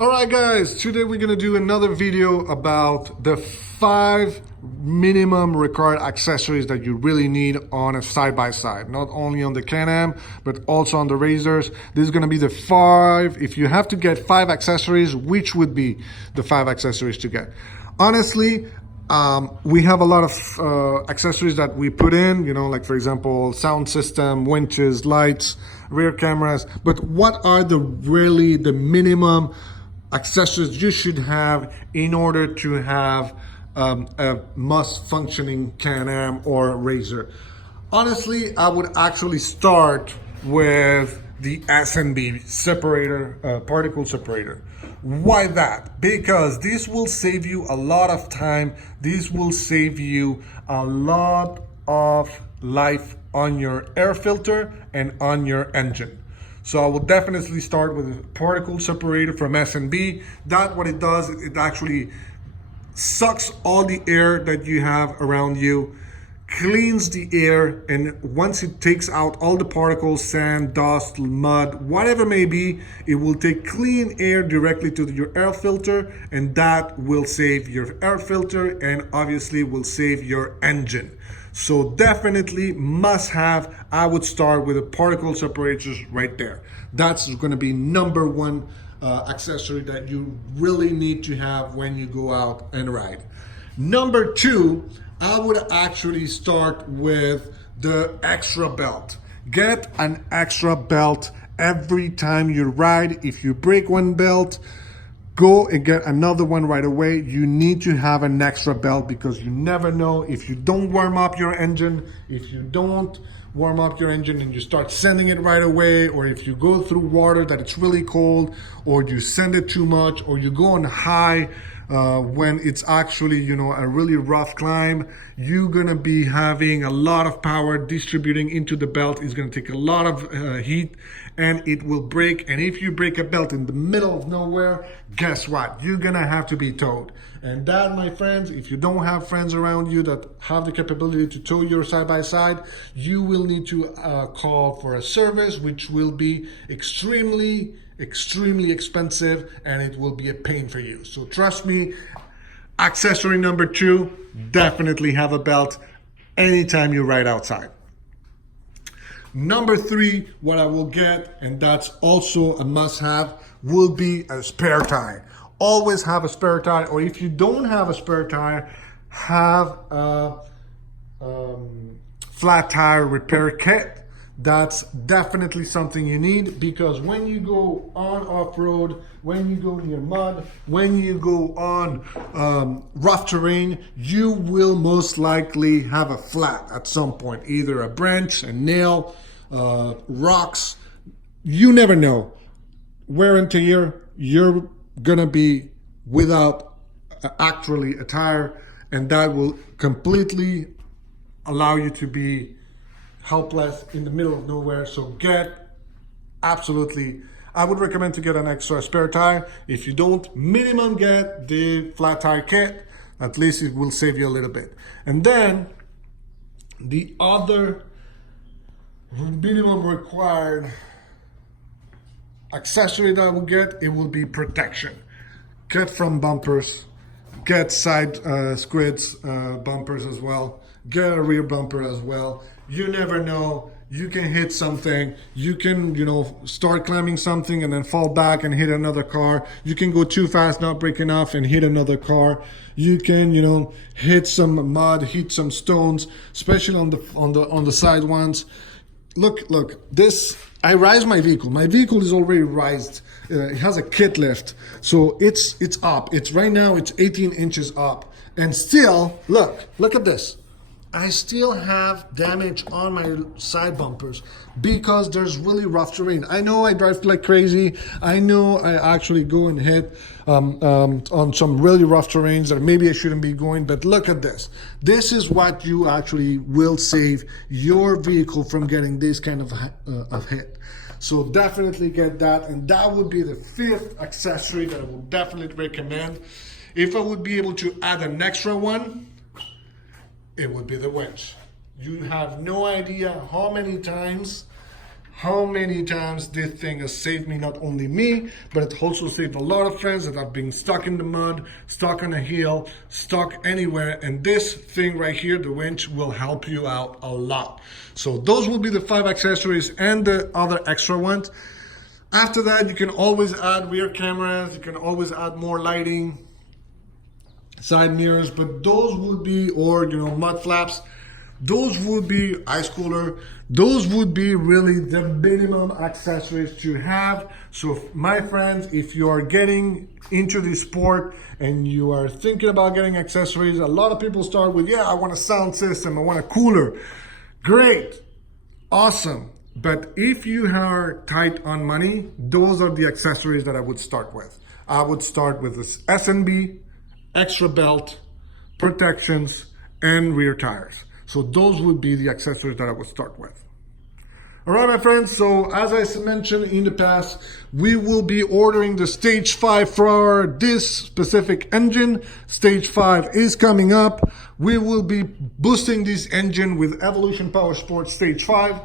Alright guys, today we're gonna do another video about the 5 minimum required accessories that you really need on a side-by-side. Not only on the Can-Am, but also on the Razors. This is gonna be the 5, if you have to get 5 accessories, which would be the 5 accessories to get? Honestly, we have a lot of accessories that we put in, you know, like for example, sound system, winches, lights, rear cameras, but what are the minimum accessories you should have in order to have a must functioning Can-Am or Razor? Honestly, I would actually start with the S&B separator, particle separator. Why that? Because this will save you a lot of time. This will save you a lot of life on your air filter and on your engine. So I will definitely start with a particle separator from S&B. That what it does, it actually sucks all the air that you have around you, cleans the air, and once it takes out all the particles, sand, dust, mud, whatever may be, it will take clean air directly to your air filter, and that will save your air filter and obviously will save your engine. So definitely must have, I would start with the particle separators right there. That's going to be number one accessory that you really need to have when you go out and ride. Number two, I would actually start with the extra belt. Get an extra belt every time you ride. If you break one belt, go and get another one right away. You need to have an extra belt because you never know if you don't warm up your engine, and you start sending it right away, or if you go through water that it's really cold, or you send it too much, or you go on high when it's actually, you know, a really rough climb, you're gonna be having a lot of power distributing into the belt. It's gonna take a lot of heat and it will break. And if you break a belt in the middle of nowhere, guess what? You're gonna have to be towed. And that, my friends, if you don't have friends around you that have the capability to tow your side-by-side, you will need to call for a service, which will be extremely expensive, and it will be a pain for you. So trust me, accessory number two, definitely have a belt anytime you ride outside. Number three, what I will get, and that's also a must-have, will be a spare tire. Always have a spare tire, or if you don't have a spare tire, have a flat tire repair kit. That's definitely something you need, because when you go on off-road, when you go near mud, when you go on rough terrain, you will most likely have a flat at some point, either a branch, a nail, rocks. You never know. Wear and tear, you're gonna be without actually a tire, and that will completely allow you to be helpless in the middle of nowhere. So I would recommend to get an extra spare tire. If you don't, minimum get the flat tire kit. At least it will save you a little bit. And then the other minimum required accessory that I will get, it will be protection. Get from bumpers, get side skids bumpers as well, get a rear bumper as well. You never know, you can hit something, you can, you know, start climbing something and then fall back and hit another car. You can go too fast, not brake enough, and hit another car. You can, you know, hit some mud, hit some stones, especially on the side ones. Look, this, I raised my vehicle. My vehicle is already raised. It has a kit lift. So it's up. It's right now, it's 18 inches up. And still, look at this. I still have damage on my side bumpers because there's really rough terrain. I know I drive like crazy. I know I actually go and hit on some really rough terrains that maybe I shouldn't be going, but look at this. This is what you actually will save your vehicle from getting this kind of hit. So definitely get that, and that would be the 5th accessory that I would definitely recommend. If I would be able to add an extra one, it would be the winch. You have no idea how many times how many times this thing has saved me, not only me, but it also saved a lot of friends that have been stuck in the mud, stuck on a hill, stuck anywhere. And this thing right here, the winch, will help you out a lot. So those will be the 5 accessories and the other extra ones. After that, you can always add rear cameras, you can always add more lighting, side mirrors, but those would be, or mud flaps, those would be ice cooler, those would be really the minimum accessories to have. So my friends, if you are getting into the sport and you are thinking about getting accessories, a lot of people start with, yeah, I want a sound system, I want a cooler. Great, awesome. But if you are tight on money, those are the accessories that I would start with. I would start with this S&B, extra belt, protections, and rear tires. So those would be the accessories that I would start with. All right, my friends, so as I mentioned in the past, we will be ordering the Stage 5 for this specific engine. Stage 5 is coming up. We will be boosting this engine with Evolution Power Sports Stage 5.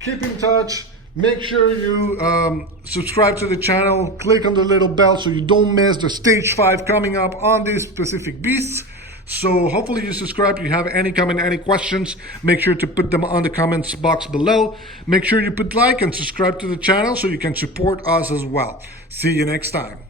Keep in touch. Make sure you subscribe to the channel. Click on the little bell so you don't miss the Stage 5 coming up on these specific beasts. So hopefully you subscribe. If you have any comment, any questions, make sure to put them on the comments box below. Make sure you put like and subscribe to the channel so you can support us as well. See you next time.